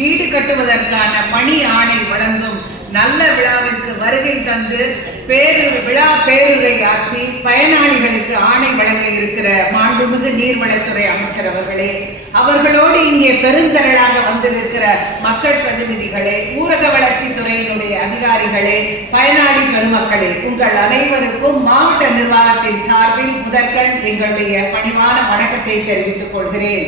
வீடு கட்டுவதற்கான பணி ஆணை வழங்கும் நல்ல விழாவிற்கு வருகை தந்து பேரு விழா பேருரை ஆற்றி பயனாளிகளுக்கு ஆணை வழங்க இருக்கிற மாண்புமிகு நீர்வளத்துறை அமைச்சர் அவர்களே அவர்களோடு இங்கே பெருந்திரளாக வந்திருக்கிற மக்கள் பிரதிநிதிகளே ஊரக வளர்ச்சித்துறையினுடைய அதிகாரிகளே பயனாளி பெருமக்களே உங்கள் அனைவருக்கும் மாவட்ட நிர்வாகத்தின் சார்பில் முதற்கண் எங்களுடைய பணிவான வணக்கத்தை தெரிவித்துக் கொள்கிறேன்.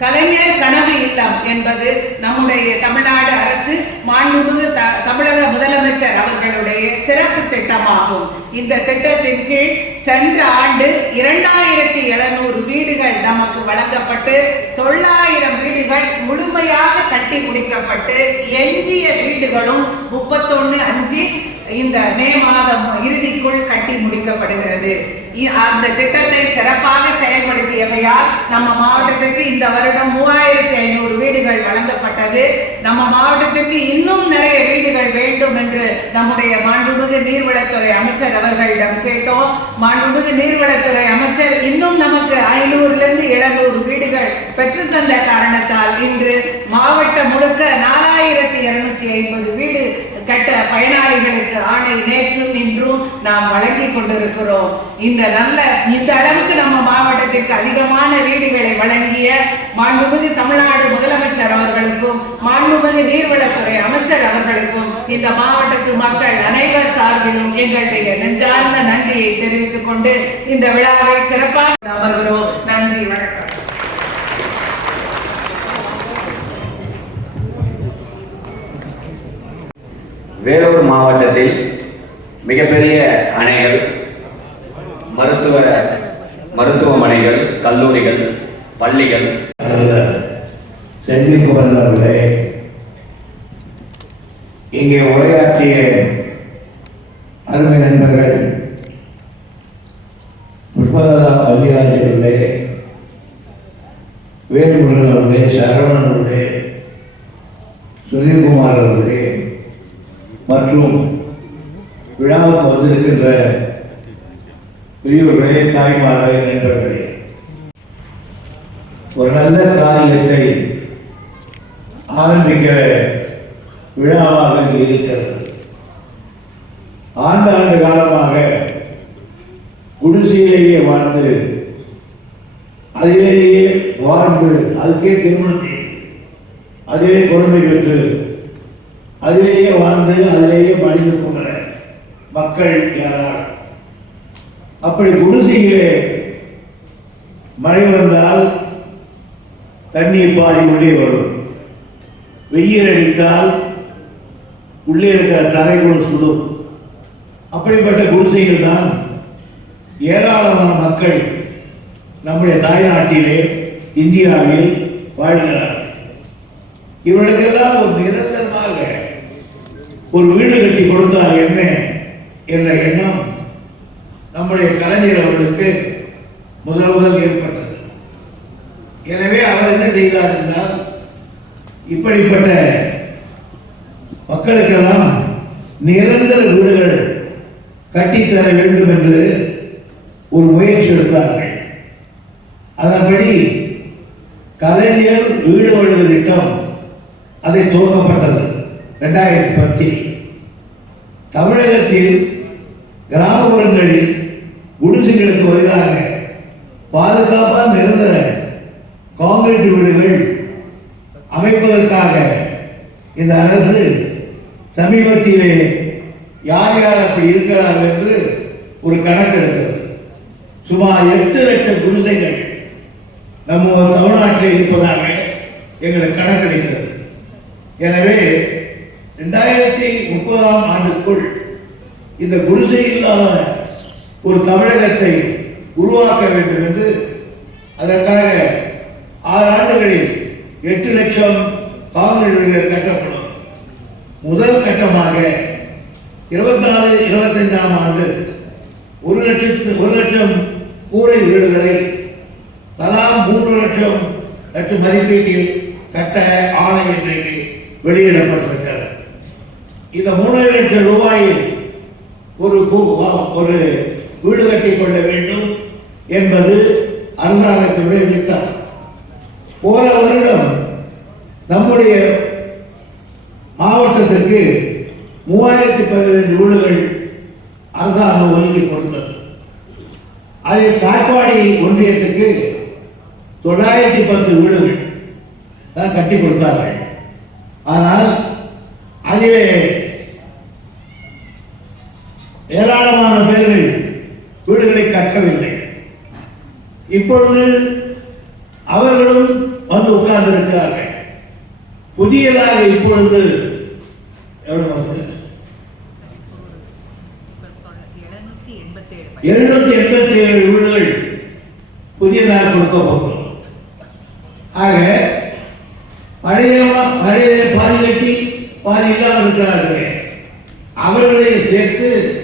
கலைஞர் கனவு இல்லம் என்பது நம்முடைய தமிழ்நாடு அரசு மாண்புமிகு த- தமிழக முதலமைச்சர் அவர்களுடைய சிறப்பு திட்டமாகும். இந்த திட்டத்தின் கீழ் சென்ற ஆண்டு இரண்டாயிரத்தி எழுநூறு வீடுகள் நமக்கு வழங்கப்பட்டு தொள்ளாயிரம் வீடுகள் முழுமையாக கட்டி முடிக்கப்பட்டு எஞ்சிய வீடுகளும் முப்பத்தொன்னு அஞ்சு இந்த மே மாதம் இறுதிக்குள் கட்டி முடிக்கப்படுகிறது. இ- அந்த திட்டத்தை சிறப்பாக செயல்படுத்தியவையால் நம்ம மாவட்டத்துக்கு இந்த வருடம் மூவாயிரத்தி ஐநூறு வீடுகள் வழங்கப்பட்டது. நம்ம மாவட்டத்துக்கு இன்னும் நிறைய வீடுகள் வேண்டும் என்று நம்முடைய மாண்புமிகு நீர்வளத்துறை அமைச்சர் அவர்களிடம் கேட்டோம். மாண்புமிகு நீர்வளத்துறை அமைச்சர் இன்னும் நமக்கு ஐநூறுலேருந்து எழுநூறு வீடுகள் பெற்றுத்தந்த காரணத்தால் இன்று மாவட்டம் முழுக்க நாலாயிரத்தி இருநூத்தி ஐம்பது வீடு கட்ட பயனாளிகளுக்கு ஆணை நேற்றும் இன்றும் நாம் வழங்கி கொண்டிருக்கிறோம். இந்த நல்ல இந்த அளவுக்கு நம்ம மாவட்டத்திற்கு அதிகமான வீடுகளை வழங்கிய மாண்புமிகு தமிழ்நாடு முதலமைச்சர் அவர்களுக்கும் மாண்புமிகு நீர்வளத்துறை அமைச்சர் அவர்களுக்கும் இந்த மாவட்டத்து மக்கள் அனைவர் சார்பிலும் எங்களுடைய நெஞ்சார்ந்த நன்றியை தெரிவித்துக் கொண்டு இந்த விழாவை சிறப்பாக அமர்கிறோம் வேலூர் மாவட்டத்தில் மிகப்பெரிய அணைகள் மருத்துவ மருத்துவமனைகள் கல்லூரிகள் பள்ளிகள். தலைவர் செந்தில் குமரன் அவர்களே இங்கே உரையாற்றிய அருமை நண்பர்கள் புஷ்பலதா அபிராஜ் அவர்களே வேலுமுருகன் அவர்களே சரவணன் அவர்களே சுனில்குமார் அவர்களே மற்றும் விழாவுக்கு வந்திருக்கின்ற பெரியவர்களே தாய்மார்களே நண்பர்களே. ஒரு நல்ல காரியத்தை ஆரம்பிக்கிற விழாவாக இங்கு இருக்கிறது. ஆண்டாண்டு காலமாக குடிசையிலேயே வாழ்ந்து அதிலேயே வாழ்ந்து அதுக்கே திருமணம் அதிலே கொடுமை பெற்று அதிலேயே வாழ்ந்து அதிலேயே மனித கொண்ட மக்கள் யாரால் அப்படி குடிசையிலே மழை வந்தால் தண்ணீர் பாதி உள்ளே வரும். வெயில் அடித்தால் உள்ளே இருக்கிற தரைக்குள் சுடும். அப்படிப்பட்ட குடிசையில் தான் ஏராளமான மக்கள் நம்முடைய தாய்நாட்டிலே இந்தியாவில் வாழ்கிறார்கள். இவர்களுக்கெல்லாம் ஒரு நிரந்தரமாக ஒரு வீடு கட்டி கொடுத்தால் என்ன என்ற எண்ணம் நம்முடைய கலைஞர் அவர்களுக்கு முதல் முதல் ஏற்பட்டது. எனவே அவர் என்ன செய்தார் என்றால் இப்படிப்பட்ட மக்களுக்கெல்லாம் நிரந்தர வீடுகள் கட்டித்தர வேண்டும் என்று ஒரு முயற்சி எடுத்தார்கள். அதன்படி கலைஞர் வீடு வழங்கு திட்டம் அதை துவக்கப்பட்டது. ரெண்டாயிரத்தி பத்தில் தமிழகத்தில் கிராமப்புறங்களில் குடிசைகளுக்கு பதிலாக பாதுகாப்பான நிரந்தர காங்கிரீட் வீடுகள் அமைப்பதற்காக இந்த அரசு சமீபத்திலே யார் யார் அப்படி இருக்கிறார் என்று ஒரு கணக்கு எடுத்தது. சுமார் எட்டு லட்சம் குடிசைகள் நம்ம தமிழ்நாட்டில் இருப்பதாக எங்களுக்கு கணக்கெடுத்தது. எனவே ரெண்டாயிரத்தி முப்பதாம் ஆண்டுக்குள் இந்த குடிசை இல்லாத ஒரு தமிழகத்தை உருவாக்க வேண்டும் என்று அதற்காக ஆறு ஆண்டுகளில் எட்டு லட்சம் காங்கிரீட் கட்டப்படும். முதல் கட்டமாக இருபத்தி நாலு இருபத்தைந்தாம் ஆண்டு ஒரு லட்சத்து ஒரு லட்சம் கூரை வீடுகளை தலா மூன்று லட்சம் லட்சம் மதிப்பீட்டில் கட்ட ஆணை இன்றைக்கு வெளியிடப்பட்டது இந்த மூணு லட்சம் ரூபாயில் ஒரு ஒரு வீடு கட்டிக் கொள்ள வேண்டும் என்பது அரசாங்கத்தினுடைய திட்டம் போன வருடம் நம்முடைய மாவட்டத்திற்கு மூவாயிரத்தி பதினைந்து வீடுகள் அரசாங்கம் ஒதுக்கி கொடுத்தது. அதில் காட்பாடி ஒன்றியத்துக்கு தொள்ளாயிரத்தி பத்து வீடுகள் தான் கட்டி கொடுத்தார்கள். ஆனால் அதிலே ஏராளமான பேர்கள் வீடுகளை கட்டவில்லை. இப்பொழுது அவர்களும் வந்து உட்கார்ந்திருக்கிறார்கள். புதியதாக இப்பொழுது எவ்வளவு எழுநூத்தி எண்பத்தி ஏழு வீடுகள் புதியதாக கொடுக்கப்படும். ஆக பழைய பழைய பாதி கட்டி பாதி இல்லாமல் இருக்கிறார்களே. அவர்களை சேர்த்து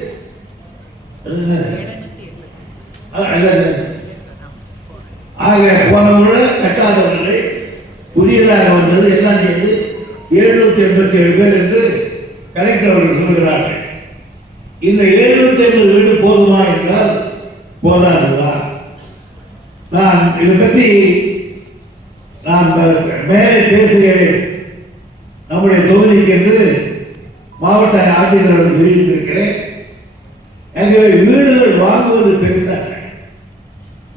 என்ன? எழுநூத்தி எண்பத்தி அ- அல்ல, அல்ல. ஆக போன முறை கட்டாதவர்களை புதியதாக வந்தது எல்லாம் சேர்ந்து எழுநூத்தி எண்பத்தி ஏழு பேர் என்று கலெக்டர் அவர்கள் சொல்கிறார்கள் இந்த எழுநூத்தி ஐம்பது வீடு போதுமா என்றால் போதாதுதா. நான் இதை பற்றி நான் மேலே பேசுகிறேன். நம்முடைய தொகுதிக்கு என்று மாவட்ட ஆட்சியர்களுக்கு தெரிவித்திருக்கிறேன். எனவே வீடுகள் வாங்குவது பெரிதாக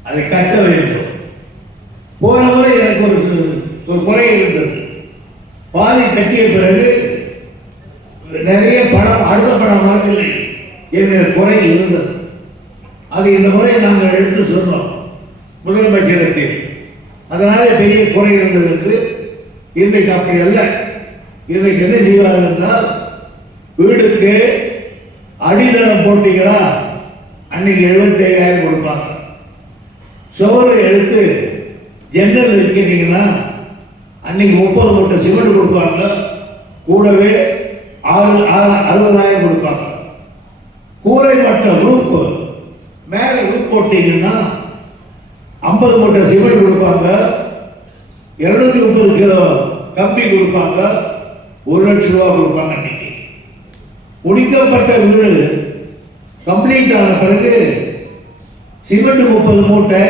அதை கட்ட வேண்டும். போன முறை எனக்கு ஒரு ஒரு குறை இருந்தது. பாதி கட்டிய பிறகு நிறைய பணம் அடுத்த பணம் வரவில்லை. என்கிற குறை இருந்தது. அது இந்த முறை நாங்கள் எடுத்து சொன்னோம் முதலமைச்சரத்தில் அதனால பெரிய குறை இருந்தது என்று இன்றைக்கு அப்படி அல்ல. இன்றைக்கு என்ன செய்வார்கள் என்றால் வீடுக்கு அடித்தளம் போட்டீங்களா? அன்னைக்கு எழுபத்தி ஐயாயிரம் கொடுப்பாங்க. சுவரை எடுத்து ஜன்னல் வைக்கிறீங்கன்னா அன்னைக்கு முப்பது மூட்டை சிமெண்ட் கொடுப்பாங்க. கூடவே ஆறு ஆறு அறுபதாயிரம் கொடுப்பாங்க. கூரை மட்ட ரூப் மேலே ரூப் போட்டீங்கன்னா ஐம்பது மூட்டை சிமெண்ட் கொடுப்பாங்க. இருநூத்தி முப்பது கிலோ கம்பி கொடுப்பாங்க. ஒரு லட்சம் ரூபா கொடுப்பாங்க அன்னைக்கு. முடிக்கப்பட்ட வீடு கம்ப்ளீட் ஆன பிறகு சிமெண்ட் முப்பது மூட்டை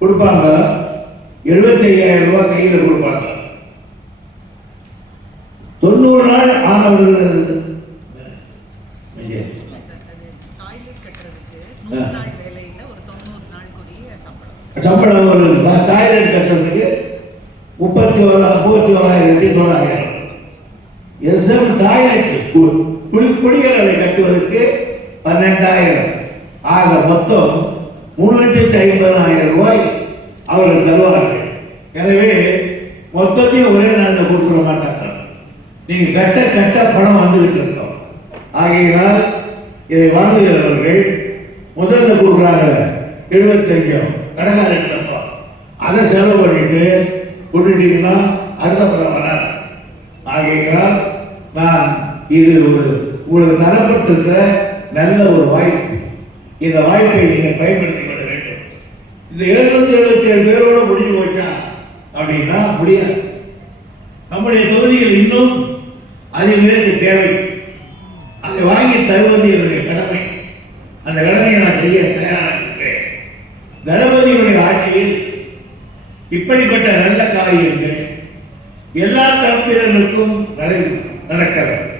கொடுப்பாங்க. எழுபத்தி ஐயாயிரம் ரூபாய் கையில் கொடுப்பாங்க. தொண்ணூறு நாள் ஆனவர்கள் அது டாய்லெட் கட்டுறதுக்கு நூறு நாள் வேலையில ஒரு தொண்ணூறு நாளுக்குரிய சம்பளம் சம்பளம் ஒரு டாய்லெட் கட்டுறதுக்கு முப்பத்தி ஓரா முப்பத்தி ஓராயிரத்தி தொள்ளாயிரம் எஸ்எம் டாய்லெட் கு- குளி கட்டுவதற்கு பன்னெண்டாயிரம். ஆக மொத்தம் மூணு லட்சத்தி ஐம்பதாயிரம் ரூபாய் அவர்கள் தருவார்கள். எனவே மொத்தத்தையும் ஒரே நாளில் கொடுத்துட மாட்டாங்க. நீங்க கட்ட கட்ட பணம் வந்துகிட்டு இருக்கோம். ஆகையினால் இதை வாங்குகிறவர்கள் முதல்ல கொடுக்குறாங்க எழுபத்தஞ்சம் கடைக்காரன் அதை செலவு பண்ணிட்டு விட்டுட்டீங்கன்னா அடுத்த படம் வராது. நான் இது ஒரு உங்களுக்கு தரப்பட்டிருக்கிற நல்ல ஒரு வாய்ப்பு. இந்த வாய்ப்பை நீங்கள் பயன்படுத்திக் கொள்ள வேண்டும். இந்த எழுநூத்தி எழுபத்தி ஏழு பேரோட முடிஞ்சு போச்சா? அப்படின்னா முடியாது. நம்முடைய தொகுதியில் இன்னும் அதிக பேருக்கு தேவை. அதை வாங்கி தருவது என்னுடைய கடமை அந்த கடமையை நான் செய்ய தயாராக இருக்கிறேன் தளபதியினுடைய ஆட்சியில் இப்படிப்பட்ட நல்ல காரியங்கள் எல்லா தரப்பினருக்கும் நடை- நடக்கிறது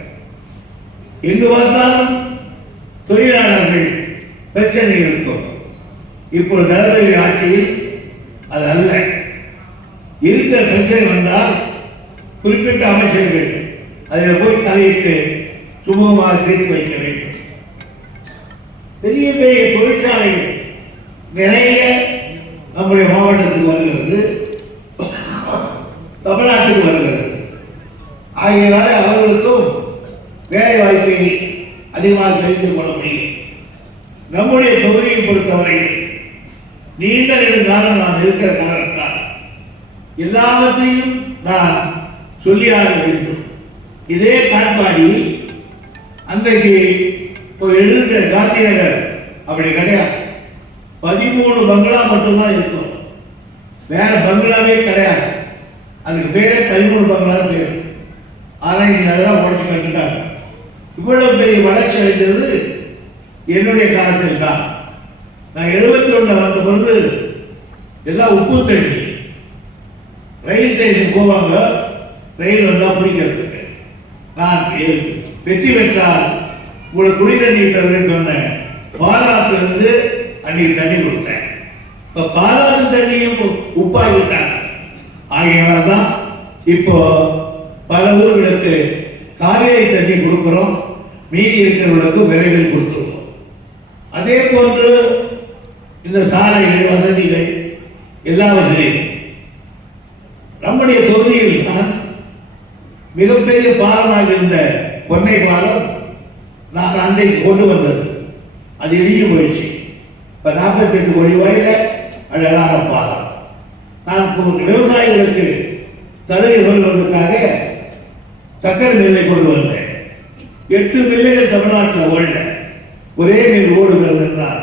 எங்கு பார்த்தாலும் தொழிலாளர்கள் பிரச்சனை இருக்கும் இப்போ தளபதி ஆட்சியில் அது அல்ல. இருக்கிற பிரச்சனை வந்தால் குறிப்பிட்ட அமைச்சர்கள் அதில் போய் தலையிட்டு சுமூகமாக தீர்த்து வைக்க வேண்டும். பெரிய பெரிய தொழிற்சாலைகள் நிறைய நம்முடைய மாவட்டத்துக்கு வருகிறது. தமிழ்நாட்டுக்கு வருகிறது. ஆகியனால அவர்களுக்கும் வேலை வாய்ப்பை அதிகமாக தெரிந்து கொள்ள முடியும். நம்முடைய தொகுதியை பொறுத்தவரை நீண்ட நெடுங்காலம் நான் இருக்கிற காரணத்தால் எல்லாவற்றையும் நான் சொல்லியாக வேண்டும். இதே காட்பாடி அன்றைக்கு இப்போ எழுந்த காந்தி நகர் அப்படி கிடையாது. பதிமூணு பங்களா மட்டும்தான் இருக்கும். வேற பங்களாவே கிடையாது. அதுக்கு பேரே பதிமூணு பங்களான்னு பேர். ஆனால் இங்கே அதெல்லாம் உடச்சு கட்டுட்டாங்க. இவ்வளவு பெரிய வளர்ச்சி அடைந்தது என்னுடைய காலத்தில் தான் நான் எழுபத்தி ஒண்ணுல வந்த பொழுது எல்லாம் உப்பு தண்ணி ரயில் ஸ்டேஷன் போவாங்க. ரயில் வந்தா பிடிக்கிறதுக்கு நான் வெற்றி பெற்றால் உங்களுக்கு குடிநீர் நீர் தருவேன் சொன்னேன். பாலாத்திலிருந்து அன்னைக்கு தண்ணி கொடுத்தேன். இப்போ பாலாத்து தண்ணியும் உ- உப்பாகிவிட்டாங்க ஆகையினால தான் இப்போ பல ஊர்களுக்கு காவேரி தண்ணி கொடுக்குறோம். மீதி இருக்கிறவர்களுக்கு விரைவில் கொடுத்துருவோம். அதே போன்று இந்த சாலைகள் வசதிகள் எல்லாவற்றிலையும் நம்முடைய தொகுதியில் தான் மிகப்பெரிய பாலமாக இருந்த பொன்னை பாலம் நான் அன்றைக்கு கொண்டு வந்தது. அது இடிஞ்சு போயிடுச்சு. இப்போ நாற்பத்தெட்டு கோடி ரூபாயில அழகான பாலம். நான் விவசாயிகளுக்கு சலுகை வருவதற்காக சக்கரை மில்லை கொண்டு வந்தேன். எட்டு மில்லைகள் தமிழ்நாட்டில் ஓடல. ஒரே மில் ஓடுகிறது என்றால்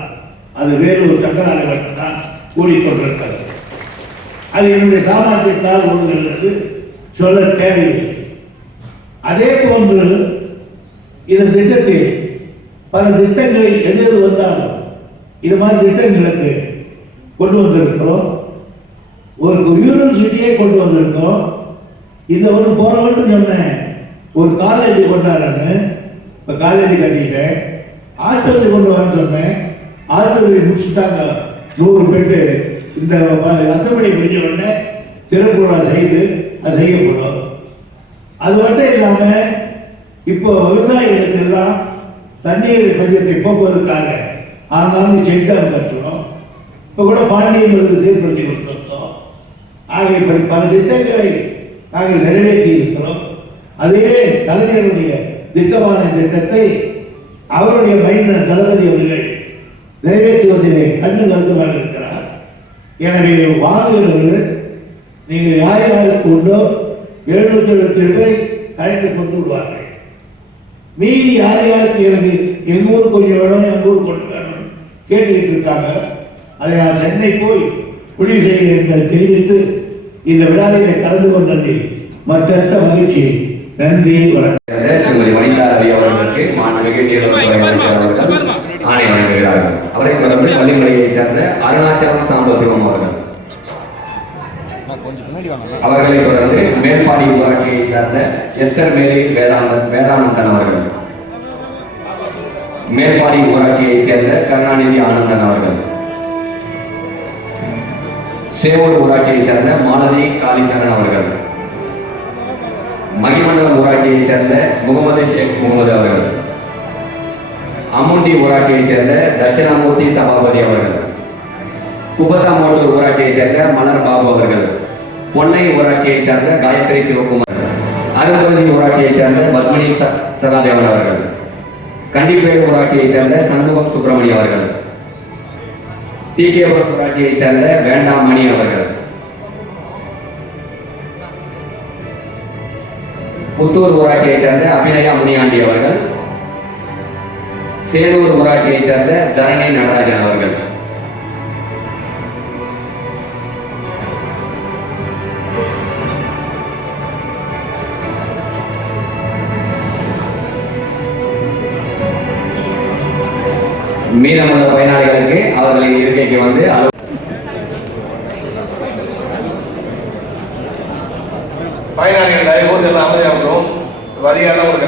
அது வேலூர் சக்கராலை மட்டும்தான் ஓடிக்கொண்டிருக்கிறது அது என்னுடைய சாமர்த்தியத்தால் ஓடுகிறது. சொல்ல தேவையில்லை. அதே போன்று இந்த திட்டத்தில் பல திட்டங்களை எது எது வந்தாலும் இது மாதிரி திட்டங்களுக்கு கொண்டு வந்திருக்கிறோம். ஒரு யூனிவர்சிட்டியே கொண்டு வந்திருக்கோம். இந்த ஒரு போன வருடம் சொன்னேன் ஒரு காலேஜ் கொண்டாடுறேன்னு. இப்போ காலேஜ் கட்டிட்டேன். ஆஸ்பத்திரி கொண்டு வரேன்னு சொன்னேன். ஆஸ்பத்திரி முடிச்சுட்டாங்க. நூறு பெட்டு இந்த அசம்பிளி முடிஞ்ச உடனே விழா செய்து அது செய்யப்படும் அது மட்டும் இல்லாம இப்போ விவசாயிகளுக்கு எல்லாம் தண்ணீர் பஞ்சத்தை போக்குவதற்காக ஆனாலும் செக்டாம் கட்டணும் இப்போ கூட பாண்டியன் சீர்படுத்தி கொடுத்துருக்கோம் ஆகிய பல- பல திட்டங்களை நாங்கள் நிறைவேற்றி இருக்கிறோம். அதே கலைஞருடைய திட்டமான திட்டத்தை அவருடைய மைந்தன் தளபதி அவர்கள் நிறைவேற்றுவதிலே கண்ணு கருத்துமாக இருக்கிறார் எனவே வாங்குகிறவர்கள் நீங்கள் யார் யாருக்கு உண்டோ எழுநூத்தி எழுபத்தி ஏழு பேரை கலெக்டர் கொண்டு விடுவார்கள். மீதி யார் யாருக்கு எனக்கு எங்கள் ஊர் கொஞ்சம் வேணும் எங்கள் ஊர் கொண்டு வேணும் கேட்டுக்கிட்டு இருக்காங்க. அதை நான் சென்னை போய் முடிவு செய்கிறேன் என்பதை தெரிவித்து இந்த விழாவில் கலந்து கொண்டதில் மற்ற மகிழ்ச்சி. நன்றி வணக்கம். திருமதி அவர்களுக்கு மாண்புமிகு அவர்கள். வழங்குகிறார்கள் அவரை தொடர்ந்து பள்ளிமலையை சேர்ந்த அருணாச்சலம் சாம்பசிவம் அவர்கள். அவர்களை தொடர்ந்து மேல்பாடி ஊராட்சியை சேர்ந்த எஸ்தர் மேலே வேதாந்தன் வேதானந்தன் அவர்கள். மேல்பாடி ஊராட்சியை சேர்ந்த கருணாநிதி ஆனந்தன் அவர்கள். சேவூர் ஊராட்சியை சேர்ந்த மாலதி காளிசரன் அவர்கள். மகிமண்டலம் ஊராட்சியை சேர்ந்த முகமது ஷேக் முகமது அவர்கள். அமுண்டி ஊராட்சியை சேர்ந்த தட்சிணாமூர்த்தி சபாபதி அவர்கள் குப்பத்தாமோட்டூர் ஊராட்சியை சேர்ந்த மலர் பாபு அவர்கள் பொன்னை ஊராட்சியை சேர்ந்த காயத்ரி சிவகுமார் அருந்தவதி ஊராட்சியை சேர்ந்த பத்மினி ச- சதாதேவன் அவர்கள் கண்டிப்பேடு ஊராட்சியை சேர்ந்த சண்முகம் சுப்பிரமணியம் அவர்கள் டி கே ஊராட்சியை சேர்ந்த வேண்டாம் மணி அவர்கள். புத்தூர் ஊராட்சியை சேர்ந்த அபிநயா முனியாண்டி அவர்கள் சேலூர் ஊராட்சியை சேர்ந்த தரணி நடராஜன் அவர்கள். மீதமுள்ள பயனாளிகளுக்கு அவர்களின் இருக்கைக்கு வந்து அலு பயனாளிகள் தயவு கூர்ந்து எல்லாம் அமைதியாக வரியான உங்களுக்கு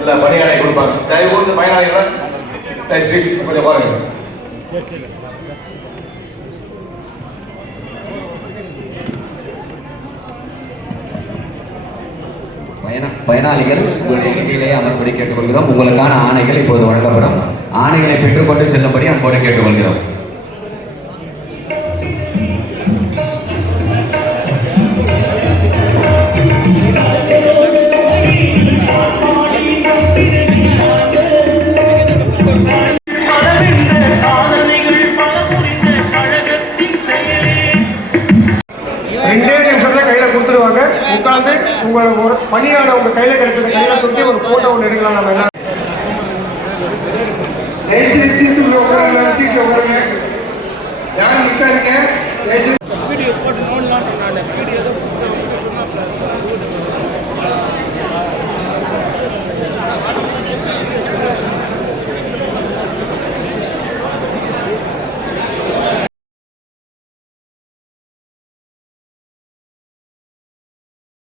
எல்லா பணியாளை கொடுப்பாங்க. தயவு கூர்ந்து பயனாளிகள் ப்ளீஸ் கொஞ்சம் பாருங்க பயனாளிகள் உங்களுடைய இருக்கையிலே அமர்படி கேட்டுக்கொள்கிறோம். உங்களுக்கான ஆணைகள் இப்போது வழங்கப்படும். ஆணைகளை பெற்றுக்கொண்டு செல்லும்படி அன்போடு கேட்டுக்கொள்கிறோம். கையில கிடைச்சது கையில கொடுத்து ஒரு போட்டோ ஒன்று எடுக்கலாம். நம்ம எல்லாம் தயவுசெய்து சீட்டுக்குள்ள உட்காருங்க சீட்ல உட்காருங்க யாரும் நிக்காதீங்க தயவுசெய்து வீடியோ போட்டு நோண்டலாம் நான் வீடியோ